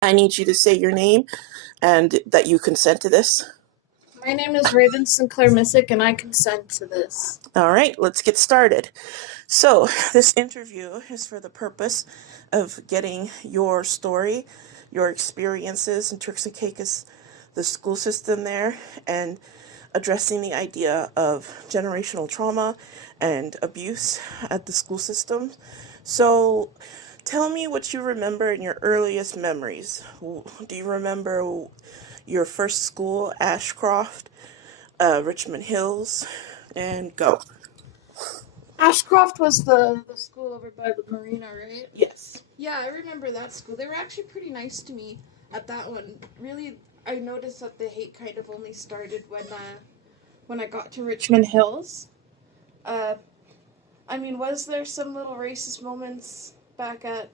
I need you to say your name and that you consent to this. My name is Raven Missick, and I consent to this. All right, let's get started. So, this interview is for the purpose of getting your story, your experiences in Turks and Caicos, the school system there, and addressing the idea of generational trauma and abuse at the school system. So, tell me what you remember in your earliest memories. Do you remember your first school, Ashcroft, Richmond Hills, and go? Ashcroft was the school over by the marina, right? Yes. Yeah, I remember that school. They were actually pretty nice to me at that one. Really, I noticed that the hate kind of only started when I got to Richmond Hills. Uh, was there some little racist moments back at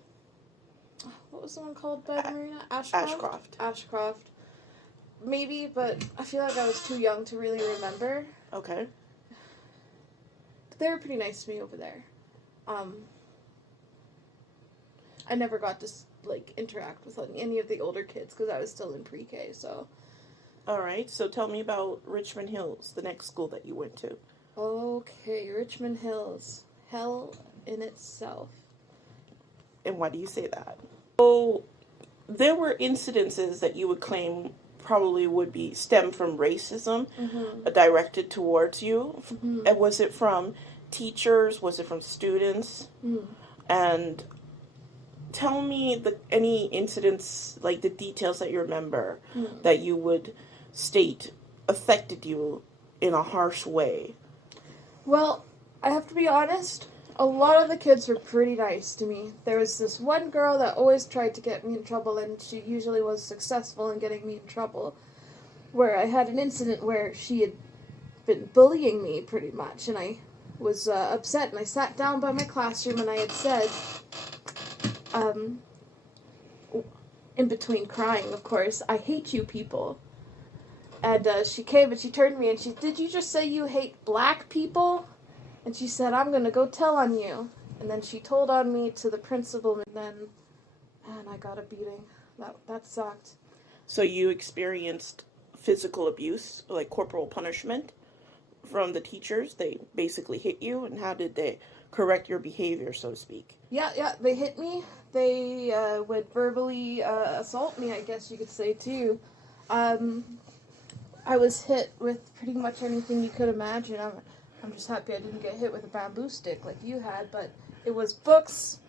what was the one called by the marina? Ashcroft. Ashcroft. Maybe, but I feel like I was too young to really remember. Okay. They were pretty nice to me over there. I never got to interact with any of the older kids because I was still in pre-K. So. All right. So tell me about Richmond Hills, the next school that you went to. Okay, Richmond Hills, hell in itself. And why do you say that? So there were incidences that you would claim probably would be stem from racism directed towards you. And was it from teachers? Was it from students? And tell me any incidents, like the details that you remember that you would state affected you in a harsh way. Well, I have to be honest, a lot of the kids were pretty nice to me. There was this one girl that always tried to get me in trouble, and she usually was successful in getting me in trouble, where I had an incident where she had been bullying me pretty much, and I was upset, and I sat down by my classroom, and I had said, in between crying, of course, "I hate you people." And she came and she turned to me and "Did you just say you hate black people?" And she said, "I'm going to go tell on you." And then she told on me to the principal, and then, man, I got a beating. That sucked. So you experienced physical abuse, like corporal punishment from the teachers? They basically hit you, and how did they correct your behavior, so to speak? Yeah, they hit me. They would verbally assault me, I guess you could say, too. I was hit with pretty much anything you could imagine. I'm just happy I didn't get hit with a bamboo stick like you had, but it was books,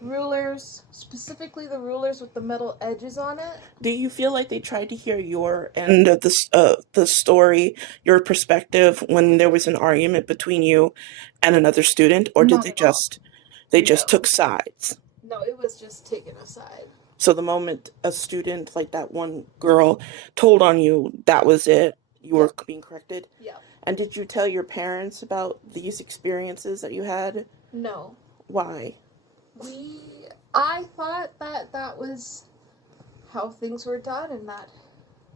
rulers, specifically the rulers with the metal edges on it. Do you feel like they tried to hear your end of the story, your perspective when there was an argument between you and another student, or did Not at all. they just took sides? No, it was just taken aside. So the moment a student, like that one girl, told on you, that was it. You were being corrected. Yeah. And did you tell your parents about these experiences that you had? No. Why? I thought that was how things were done, and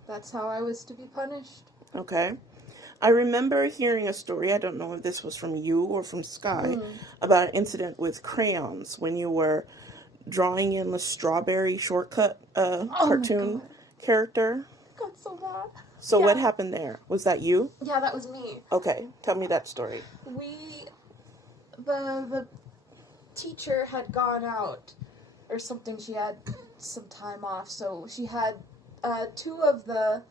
that's how I was to be punished. Okay. I remember hearing a story, I don't know if this was from you or from Skye, about an incident with crayons when you were drawing in the Strawberry Shortcut cartoon character. It got so bad. So what happened there? Was that you? Yeah, that was me. Okay, tell me that story. The teacher had gone out or something. She had some time off, so she had two of the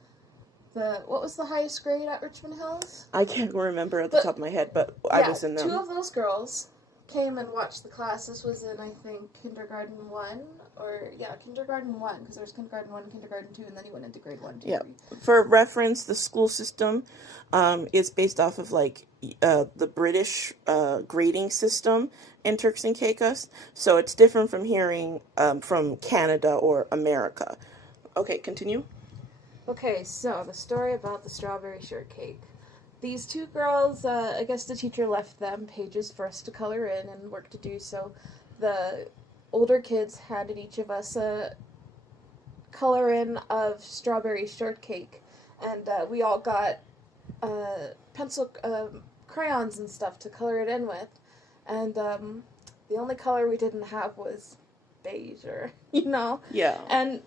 what was the highest grade at Richmond Hills? I can't remember at the top of my head, but I was in them. Two of those girls came and watched the class. This was in, I think, kindergarten 1, because there was kindergarten 1 and kindergarten 2, and then he went into grade 1, 2, Yeah. 3. For reference, the school system is based off of the British grading system in Turks and Caicos, so it's different from hearing from Canada or America. Okay, continue. Okay, so the story about the strawberry shortcake. These two girls, I guess the teacher left them pages for us to color in and work to do, so the older kids handed each of us a color in of strawberry shortcake, and we all got pencil crayons and stuff to color it in with, and the only color we didn't have was beige, or Yeah. and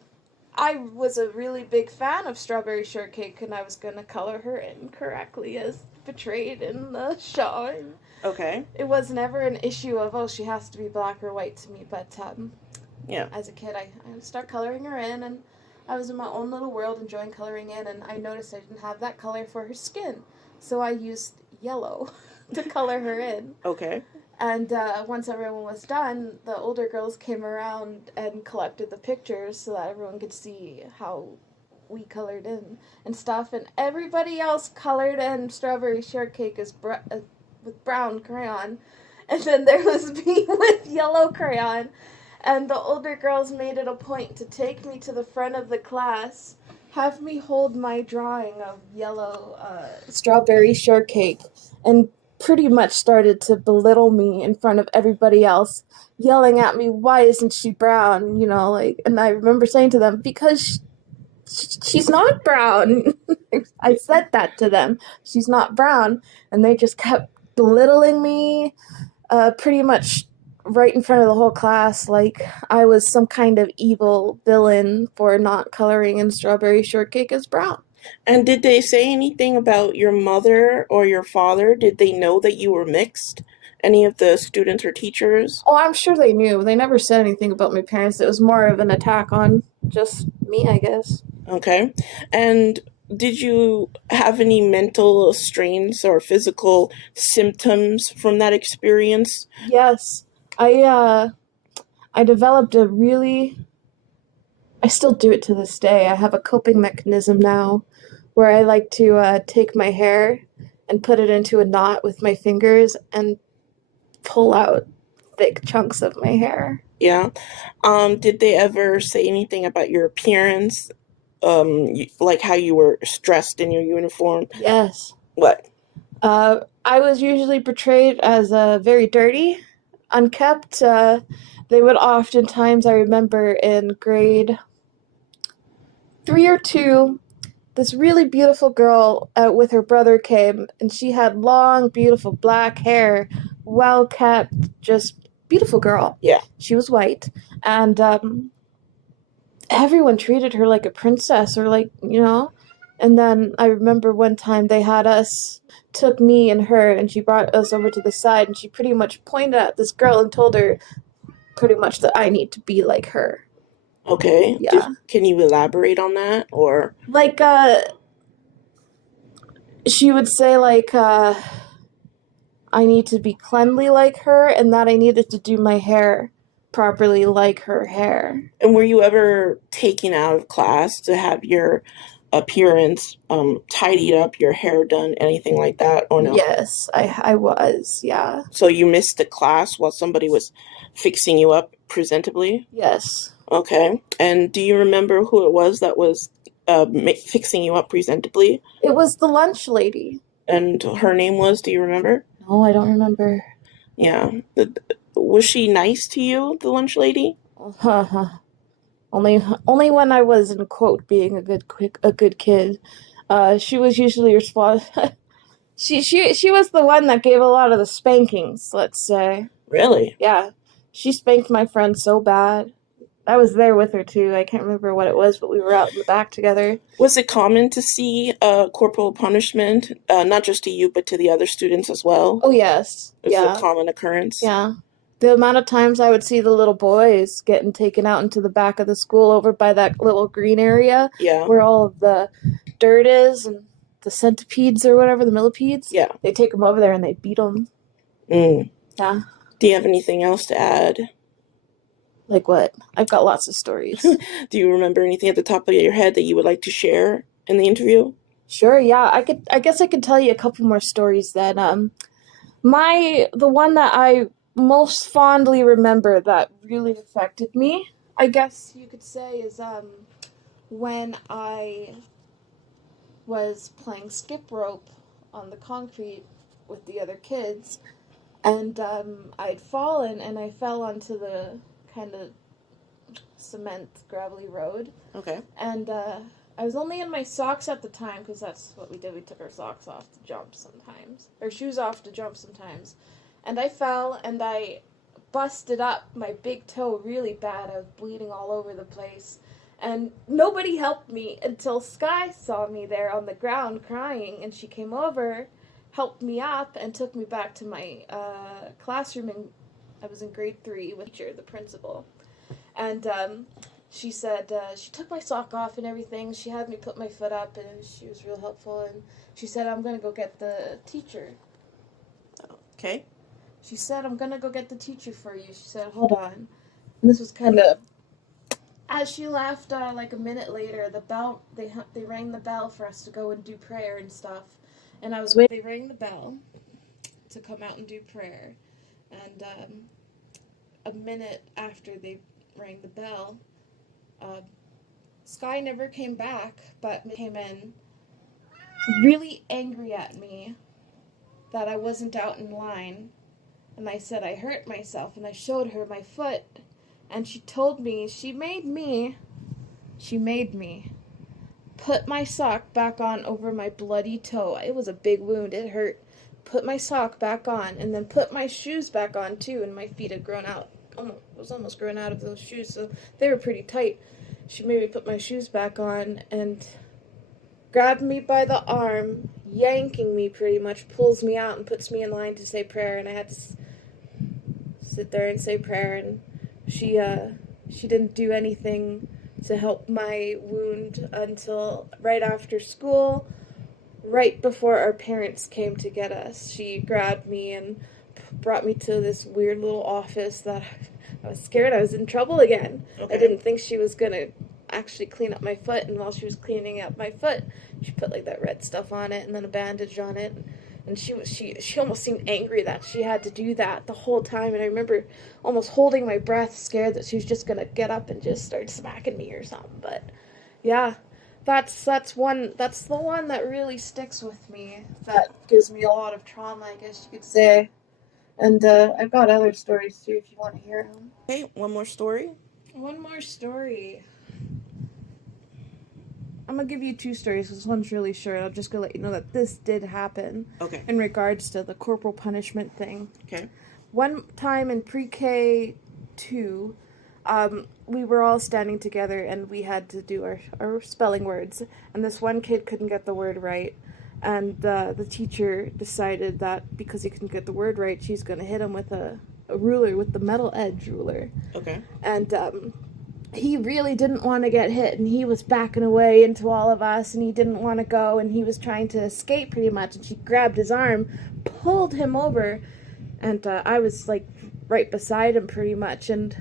I was a really big fan of Strawberry Shortcake, and I was going to color her in correctly as portrayed in the show. Okay. It was never an issue of, oh, she has to be black or white to me, but Yeah. as a kid, I would start coloring her in, and I was in my own little world enjoying coloring in, and I noticed I didn't have that color for her skin, so I used yellow to color her in. Okay. And once everyone was done, the older girls came around and collected the pictures so that everyone could see how we colored in and stuff. And everybody else colored in Strawberry Shortcake with brown crayon. And then there was me with yellow crayon. And the older girls made it a point to take me to the front of the class, have me hold my drawing of yellow Strawberry Shortcake, and pretty much started to belittle me in front of everybody else, yelling at me, why isn't she brown? And I remember saying to them, because she's not brown. I said that to them. She's not brown. And they just kept belittling me pretty much right in front of the whole class, like I was some kind of evil villain for not coloring in Strawberry Shortcake as brown. And did they say anything about your mother or your father? Did they know that you were mixed? Any of the students or teachers? Oh, I'm sure they knew. They never said anything about my parents. It was more of an attack on just me, I guess. Okay. And did you have any mental strains or physical symptoms from that experience? Yes. I developed I still do it to this day. I have a coping mechanism now where I like to take my hair and put it into a knot with my fingers and pull out thick chunks of my hair. Yeah. Did they ever say anything about your appearance? Like how you were dressed in your uniform? Yes. What? I was usually portrayed as very dirty, unkept. They would oftentimes, I remember in grade 3 or 2, this really beautiful girl with her brother came, and she had long, beautiful black hair, well kept, just beautiful girl. Yeah. She was white, and everyone treated her like a princess, or And then I remember one time took me and her, and she brought us over to the side, and she pretty much pointed at this girl and told her pretty much that I need to be like her. Okay. Yeah. Can you elaborate on that, or? She would say, I need to be cleanly like her, and that I needed to do my hair properly like her hair. And were you ever taken out of class to have your appearance tidied up, your hair done, anything like that, or no? Yes, I was, yeah. So you missed the class while somebody was fixing you up presentably? Yes. Okay. And do you remember who it was that was fixing you up presentably? It was the lunch lady. And her name was, do you remember? No, I don't remember. Yeah. Was she nice to you, the lunch lady? Only when I was, in quote, being a good kid. She was usually she was the one that gave a lot of the spankings, let's say. Really? Yeah. She spanked my friend so bad. I was there with her, too. I can't remember what it was, but we were out in the back together. Was it common to see corporal punishment, not just to you, but to the other students as well? Oh, yes. It's a common occurrence? Yeah. The amount of times I would see the little boys getting taken out into the back of the school over by that little green area. Yeah. Where all of the dirt is and the centipedes or whatever, the millipedes. Yeah. They take them over there and they beat them. Mm. Yeah. Do you have anything else to add? Like what? I've got lots of stories. Do you remember anything at the top of your head that you would like to share in the interview? Sure, yeah. I guess I could tell you a couple more stories that the one that I most fondly remember that really affected me, I guess you could say, is when I was playing skip rope on the concrete with the other kids, and I'd fallen and I fell onto the kind of cement gravelly road. Okay. And I was only in my socks at the time, because that's what we did. We took our socks off to jump sometimes, or shoes off to jump sometimes. And I fell and I busted up my big toe really bad. I was bleeding all over the place. And nobody helped me until Skye saw me there on the ground crying, and she came over, helped me up, and took me back to my classroom. And I was in grade 3 with the principal. And she said, she took my sock off and everything. She had me put my foot up, and she was real helpful. And she said, I'm going to go get the teacher. Okay. She said, I'm going to go get the teacher for you. She said, hold on. And this was kind of... As she left, like a minute later, the bell, they rang the bell for us to go and do prayer and stuff. And I was waiting. They rang the bell to come out and do prayer. And a minute after they rang the bell, Skye never came back, but came in really angry at me that I wasn't out in line. And I said I hurt myself, and I showed her my foot. And she told me, she made me put my sock back on over my bloody toe. It was a big wound, it hurt. Put my sock back on, and then put my shoes back on too, and my feet had grown out. Was almost grown out of those shoes, so they were pretty tight. She made me put my shoes back on, and grabbed me by the arm, yanking me pretty much, pulls me out and puts me in line to say prayer, and I had to sit there and say prayer, and she didn't do anything to help my wound until right after school, right before our parents came to get us. She grabbed me and brought me to this weird little office that I was scared I was in trouble again. Okay. I didn't think she was going to actually clean up my foot, and while she was cleaning up my foot, she put like that red stuff on it and then a bandage on it. And she almost seemed angry that she had to do that the whole time. And I remember almost holding my breath, scared that she was just going to get up and just start smacking me or something. But yeah, that's the one that really sticks with me. That gives me a lot of trauma, I guess you could say. And I've got other stories too if you want to hear them. Okay, one more story. One more story. I'm going to give you 2 stories because this one's really short. I'm just going to let you know that this did happen. Okay. In regards to the corporal punishment thing. Okay. One time in pre-K 2, we were all standing together and we had to do our spelling words. And this one kid couldn't get the word right. And the teacher decided that because he couldn't get the word right, she's going to hit him with a ruler, with the metal edge ruler. Okay. And he really didn't want to get hit, and he was backing away into all of us, and he didn't want to go, and he was trying to escape pretty much, and she grabbed his arm, pulled him over, and I was like right beside him pretty much, and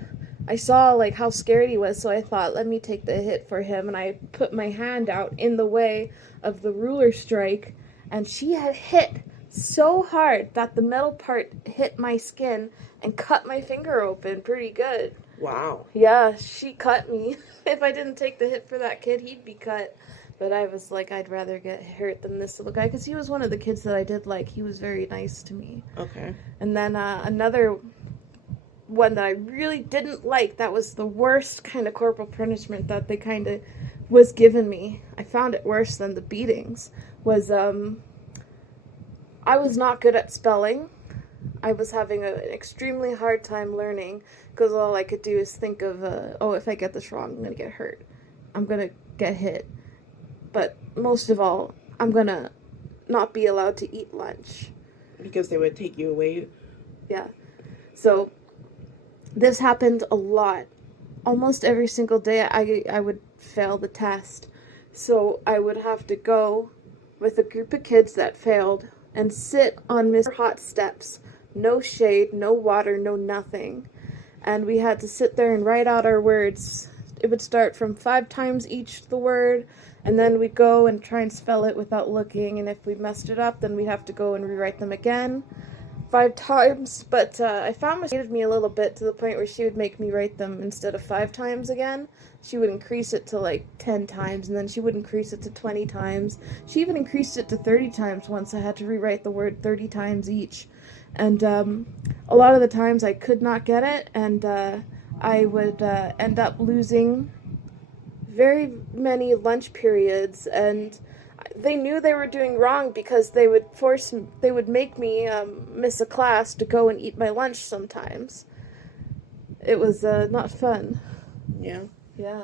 I saw like how scared he was, so I thought, let me take the hit for him, and I put my hand out in the way of the ruler strike, and she had hit so hard that the metal part hit my skin and cut my finger open pretty good. Wow. Yeah, she cut me. If I didn't take the hit for that kid, he'd be cut. But I was like, I'd rather get hurt than this little guy, because he was one of the kids that I did like. He was very nice to me. Okay. And then another one that I really didn't like, that was the worst kind of corporal punishment that they kind of was given me. I found it worse than the beatings. Was I was not good at spelling. I was having an extremely hard time learning, because all I could do is think of, if I get this wrong, I'm going to get hurt. I'm going to get hit. But most of all, I'm going to not be allowed to eat lunch. Because they would take you away? Yeah. So, this happened a lot. Almost every single day I would fail the test. So, I would have to go with a group of kids that failed and sit on Mr. Hot steps. No shade, no water, no nothing. And we had to sit there and write out our words. It would start from 5 times each the word, and then we'd go and try and spell it without looking, and if we messed it up, then we'd have to go and rewrite them again 5 times. But I found it hated me a little bit, to the point where she would make me write them instead of 5 times again. She would increase it to like 10 times, and then she would increase it to 20 times. She even increased it to 30 times once. I had to rewrite the word 30 times each. And a lot of the times I could not get it, and I would end up losing very many lunch periods, and they knew they were doing wrong, because they would make me miss a class to go and eat my lunch sometimes. It was not fun. Yeah. Yeah.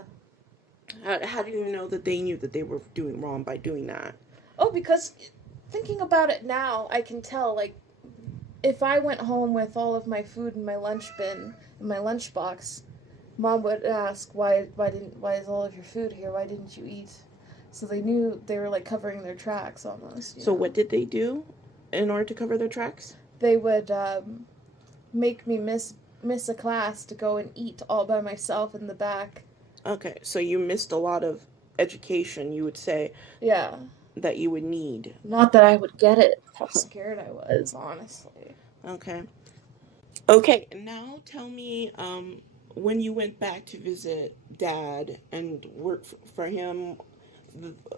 How do you know that they knew that they were doing wrong by doing that? Oh, because thinking about it now, I can tell, like, if I went home with all of my food in my lunch bin, in my lunchbox, Mom would ask, why is all of your food here? Why didn't you eat? So they knew they were, like, covering their tracks almost. So what did they do in order to cover their tracks? They would make me miss a class to go and eat all by myself in the back. Okay, so you missed a lot of education, you would say, Yeah. that you would need. Not that I would get it. How scared I was, honestly. Okay. Okay, and now tell me, when you went back to visit Dad and work for him,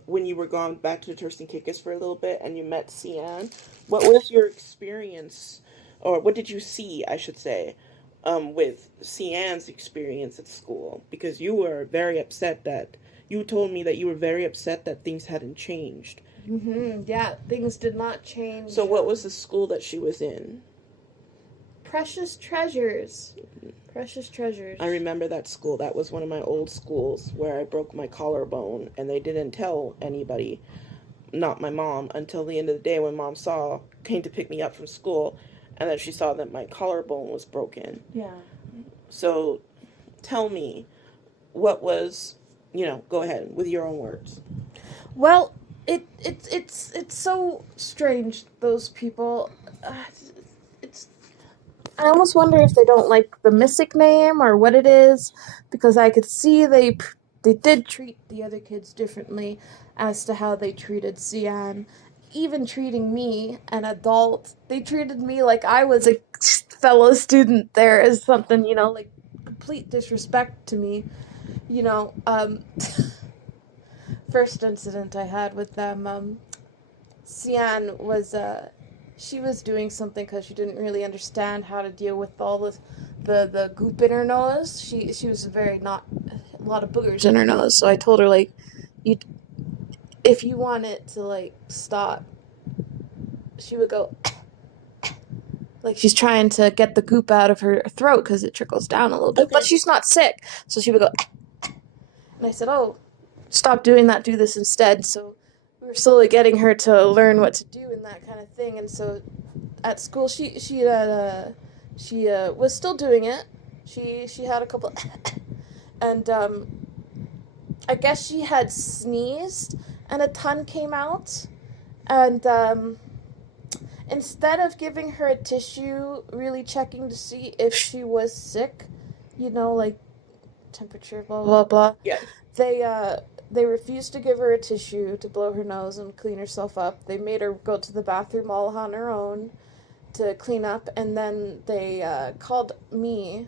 when you were gone back to the Turks and Caicos for a little bit and you met Cian, what was your experience, or what did you see, I should say, with Cian's experience at school? Because you were very upset that, you told me that you were very upset that things hadn't changed. Yeah, things did not change. So what was the school that she was in? Precious treasures. Precious treasures. I remember that school. That was one of my old schools where I broke my collarbone, and they didn't tell anybody, not my mom, until the end of the day when Mom came to pick me up from school, and then she saw that my collarbone was broken. Yeah. So tell me, what was, go ahead with your own words. Well, it's so strange, those people. It's I almost wonder if they don't like the Missick name or what it is, because I could see they did treat the other kids differently as to how they treated Cian. Even treating me, an adult, they treated me like I was a fellow student there as something, like complete disrespect to me. First incident I had with them, Cian was, she was doing something because she didn't really understand how to deal with all the goop in her nose. She was a lot of boogers in her nose. So I told her, like, if you want it to, like, stop, she would go, like she's trying to get the goop out of her throat because it trickles down a little bit. Okay. But she's not sick. So she would go, and I said, oh, stop doing that, do this instead. So we were slowly getting her to learn what to do and that kind of thing. And so at school, she was still doing it. She had a couple, and I guess she had sneezed and a ton came out. And instead of giving her a tissue, really checking to see if she was sick, like temperature, blah blah blah. Yeah. They refused to give her a tissue to blow her nose and clean herself up. They made her go to the bathroom all on her own to clean up, and then they called me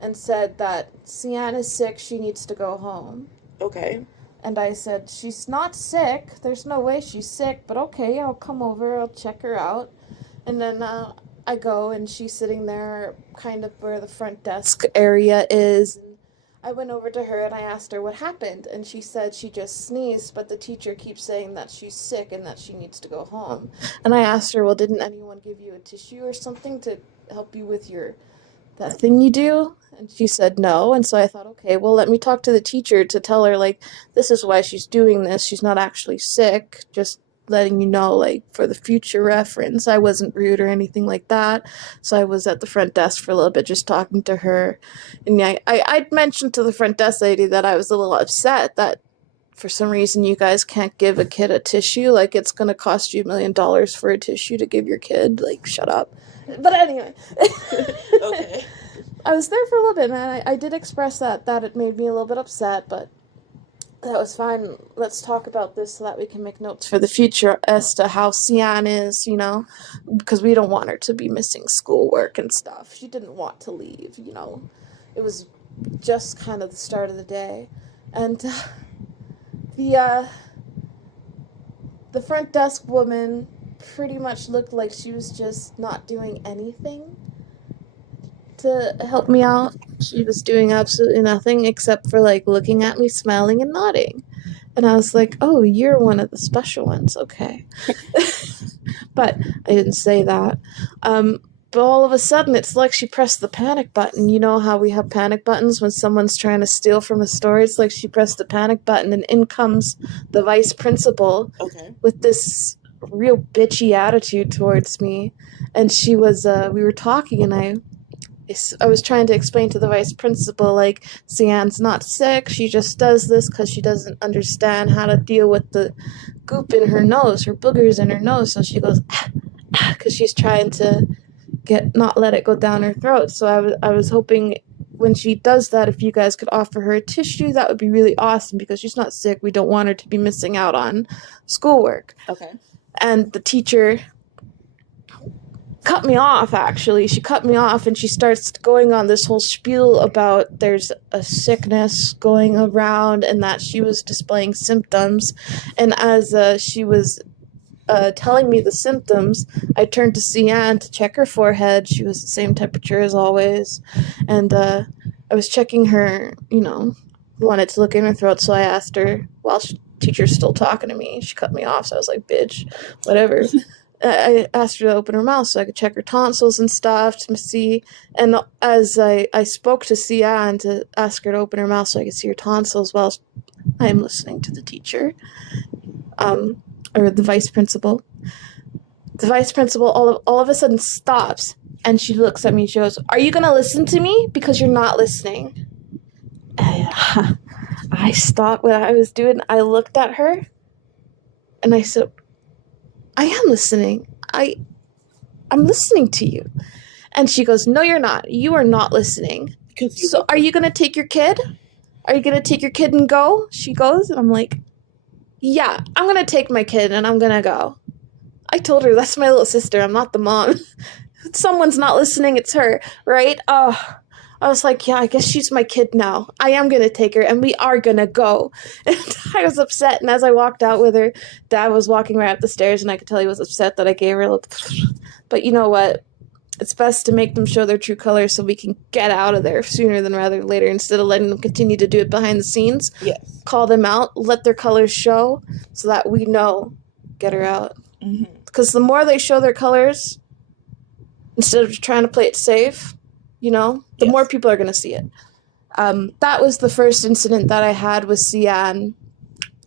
and said that Cian is sick, she needs to go home. Okay. And I said, she's not sick. There's no way she's sick, but okay, I'll come over, I'll check her out. And then I go, and she's sitting there kind of where the front desk area is. I went over to her and I asked her what happened, and she said she just sneezed, but the teacher keeps saying that she's sick and that she needs to go home. And I asked her, well, didn't anyone give you a tissue or something to help you with that thing you do? And she said no, and so I thought, okay, well, let me talk to the teacher to tell her, like, this is why she's doing this. She's not actually sick, just letting you know, like, for the future reference. I wasn't rude or anything like that, so I was at the front desk for a little bit just talking to her. And I'd mentioned to the front desk lady that I was a little upset that for some reason you guys can't give a kid a tissue. Like, it's going to cost you $1 million for a tissue to give your kid. Like, shut up. But anyway. Okay. I was there for a little bit, and I did express that it made me a little bit upset, but that was fine. Let's talk about this so that we can make notes for the future as to how Cian is, because we don't want her to be missing schoolwork and stuff. She didn't want to leave, It was just kind of the start of the day. And the front desk woman pretty much looked like she was just not doing anything to help me out. She was doing absolutely nothing except for, like, looking at me, smiling, and nodding. And I was like, oh, you're one of the special ones, okay. But I didn't say that. But all of a sudden, it's like she pressed the panic button. You know how we have panic buttons when someone's trying to steal from a store? It's like she pressed the panic button, and in comes the vice principal with this real bitchy attitude towards me. And she was, we were talking, and I was trying to explain to the vice principal, like, Sienne's not sick. She just does this because she doesn't understand how to deal with the goop in her nose, her boogers in her nose. So she goes, because she's trying to not let it go down her throat. So I was hoping when she does that, if you guys could offer her a tissue, that would be really awesome, because she's not sick. We don't want her to be missing out on schoolwork. Okay. And the teacher cut me off, actually. She cut me off, and she starts going on this whole spiel about there's a sickness going around and that she was displaying symptoms. And as she was telling me the symptoms, I turned to Sian to check her forehead. She was the same temperature as always. And I was checking her, wanted to look in her throat, so I asked her while teacher's still talking to me. She cut me off, so I was like, bitch, whatever. I asked her to open her mouth so I could check her tonsils and stuff to see. And as I spoke to Sian to ask her to open her mouth so I could see her tonsils while I'm listening to the teacher, or the vice principal. The vice principal all of a sudden stops, and she looks at me and she goes, "Are you going to listen to me? Because you're not listening." And I stopped what I was doing. I looked at her, and I said, "I am listening. I'm listening to you." And she goes, "No, you're not. You are not listening. So are you going to take your kid? Are you going to take your kid and go?" She goes, and I'm like, "Yeah, I'm going to take my kid and I'm going to go." I told her, that's my little sister. I'm not the mom. If someone's not listening, it's her, right? I was like, yeah, I guess she's my kid now. I am going to take her, and we are going to go. And I was upset, and as I walked out with her, Dad was walking right up the stairs, and I could tell he was upset that I gave her a little... But you know what? It's best to make them show their true colors so we can get out of there sooner than rather later, instead of letting them continue to do it behind the scenes. Yes. Call them out, let their colors show, so that we know, get her out. Mm-hmm. Because the more they show their colors, instead of trying to play it safe, the more people are going to see it. That was the first incident that I had with Sian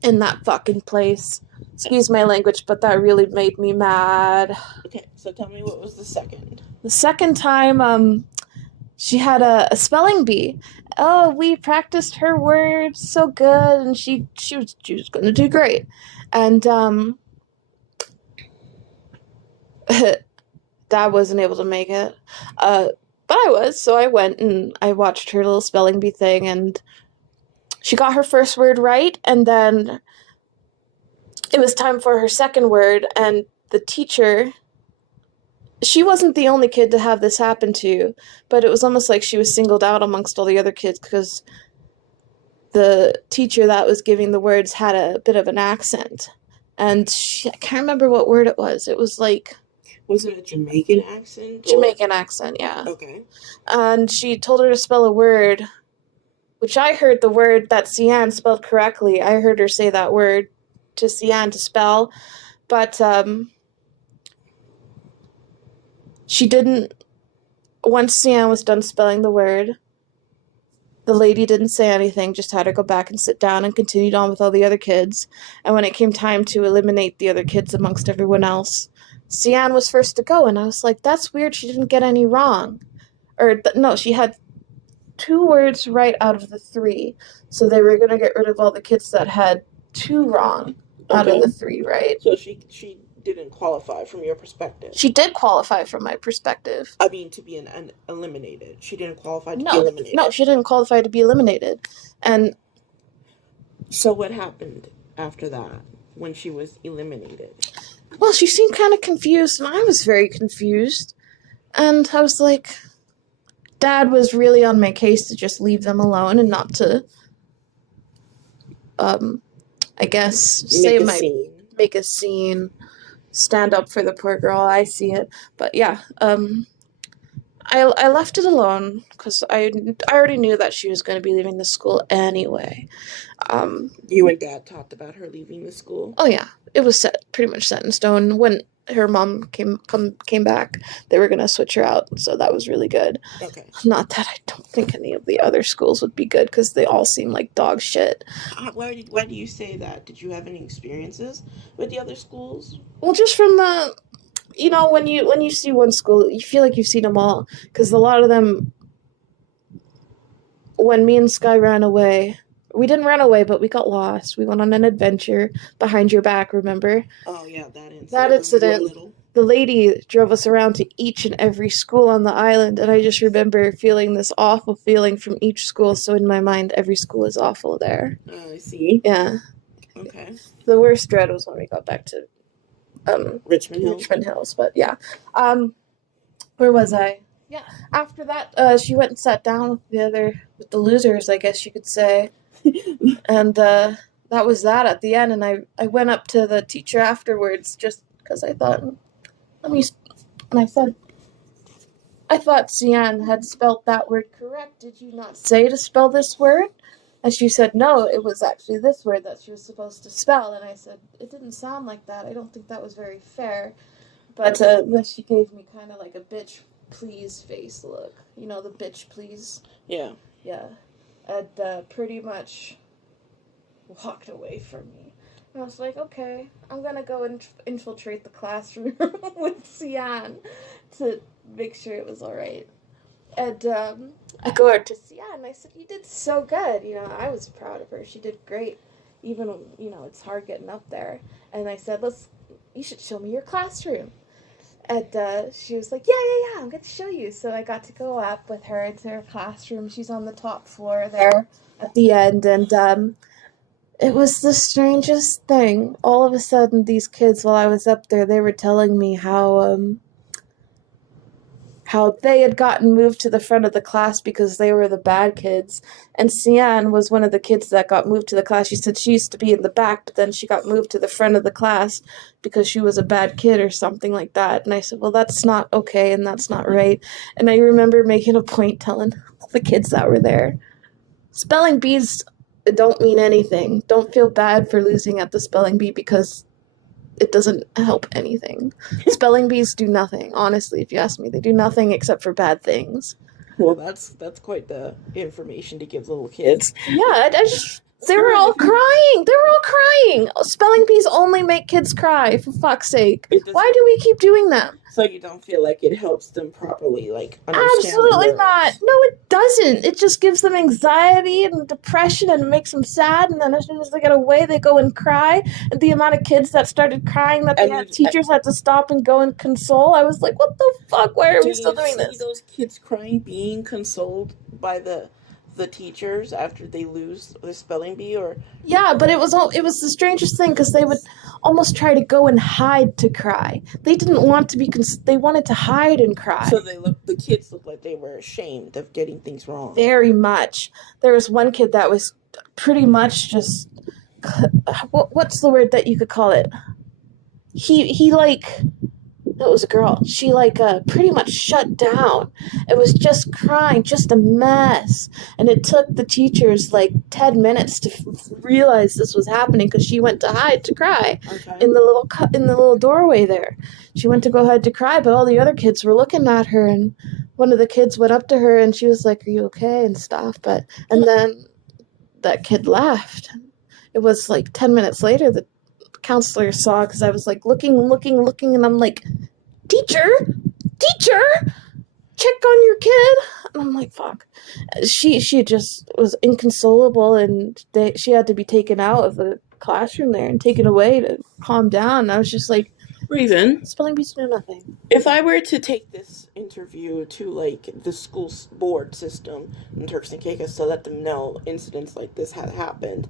in that fucking place. Excuse my language, but that really made me mad. Okay, so tell me, what was the second? The second time, she had a spelling bee. Oh, we practiced her words so good, and she was going to do great. And Dad wasn't able to make it. But I was, so I went and I watched her little spelling bee thing, and she got her first word right, and then it was time for her second word, and the teacher, she wasn't the only kid to have this happen to, but it was almost like she was singled out amongst all the other kids, because the teacher that was giving the words had a bit of an accent, and I can't remember what word it was. It was like... Was it a Jamaican accent? Jamaican accent, yeah. Okay. And she told her to spell a word, which I heard the word that Sian spelled correctly. I heard her say that word to Sian to spell, but she didn't. Once Sian was done spelling the word, the lady didn't say anything, just had her go back and sit down and continued on with all the other kids. And when it came time to eliminate the other kids amongst everyone else, Sian was first to go, and I was like, that's weird, she didn't get any wrong. No, she had 2 words right out of the 3, so they were going to get rid of all the kids that had 2 wrong out of the 3, right? So she didn't qualify from your perspective. She did qualify from my perspective. I mean, to be eliminated. She didn't qualify to be eliminated. No, she didn't qualify to be eliminated. And so what happened after that, when she was eliminated? Well, she seemed kind of confused, and I was very confused. And I was like, Dad was really on my case to just leave them alone and not to, I guess, make a scene, stand up for the poor girl. I see it. But yeah, I I left it alone because I already knew that she was going to be leaving the school anyway. You and Dad talked about her leaving the school? Oh yeah, it was pretty much set in stone. When her mom came back, they were gonna switch her out, so that was really good. Okay. Not that I don't think any of the other schools would be good because they all seem like dog shit. Why do you say that? Did you have any experiences with the other schools? Well, just from the, when you see one school, you feel like you've seen them all because a lot of them. When me and Skye ran away, we didn't run away, but we got lost. We went on an adventure behind your back, remember? Oh, yeah, that incident. That incident, the lady drove us around to each and every school on the island, and I just remember feeling this awful feeling from each school, so in my mind, every school is awful there. I see. Yeah. Okay. The worst dread was when we got back to Richmond Hills, but yeah. Where was I? Yeah. After that, she went and sat down with the losers, I guess you could say. And that was that at the end, and I went up to the teacher afterwards just because I thought, and I said, I thought Sian had spelled that word correct. Did you not say to spell this word? And she said, no, it was actually this word that she was supposed to spell. And I said, it didn't sound like that. I don't think that was very fair. But then she gave me kind of like a bitch please face look. You know, the bitch please? Yeah. Yeah. And pretty much walked away from me. And I was like, okay, I'm going to go and infiltrate the classroom with Sian to make sure it was all right. And I go over to Sian and I said, you did so good. I was proud of her. She did great. Even, it's hard getting up there. And I said, you should show me your classroom. And she was like, yeah, I'm going to show you. So I got to go up with her into her classroom. She's on the top floor there at the end. And it was the strangest thing. All of a sudden, these kids, while I was up there, they were telling me how they had gotten moved to the front of the class because they were the bad kids. And Sian was one of the kids that got moved to the class. She said she used to be in the back, but then she got moved to the front of the class because she was a bad kid or something like that. And I said, well, that's not okay and that's not right. And I remember making a point telling all the kids that were there, spelling bees don't mean anything. Don't feel bad for losing at the spelling bee because it doesn't help anything. Spelling bees do nothing, honestly, if you ask me. They do nothing except for bad things. Well, that's quite the information to give little kids. Yeah, they were all crying. Spelling bees only make kids cry, for fuck's sake. Why do we keep doing them? So you don't feel like it helps them properly, understand Absolutely not. No, it doesn't. It just gives them anxiety and depression and makes them sad, and then as soon as they get away, they go and cry. And the amount of kids that started crying that teachers had to stop and go and console, I was like, what the fuck? Why are we still doing this? Those kids crying being consoled by the teachers after they lose the spelling bee, or yeah, but it was the strangest thing because they would almost try to go and hide to cry. They didn't want to be they wanted to hide and cry. So the kids looked like they were ashamed of getting things wrong. Very much. There was one kid that was pretty much just what's the word that you could call it? It was a girl. She pretty much shut down. It was just crying, just a mess. And it took the teachers 10 minutes to realize this was happening because she went to hide to cry in the little doorway there. She went to go hide to cry, but all the other kids were looking at her, and one of the kids went up to her and she was like, "Are you okay?" and stuff. And then that kid left. It was 10 minutes later that counselor saw because I was looking, and I'm like, teacher, check on your kid. And I'm like, fuck. She just was inconsolable, and she had to be taken out of the classroom there and taken away to calm down. And I was just like, Raven, spelling bees do nothing. If I were to take this interview to the school board system in Turks and Caicos to let them know incidents like this had happened,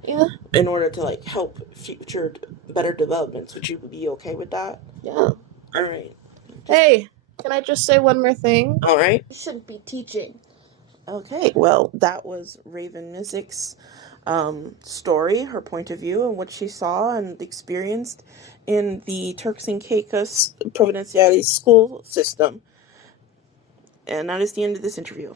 in order to help future better developments, would you be okay with that? Yeah. All right. Hey, can I just say one more thing? All right. You shouldn't be teaching. Okay. Well, that was Raven Missick's story, her point of view, and what she saw and experienced in the Turks and Caicos Providenciales school system. And that is the end of this interview.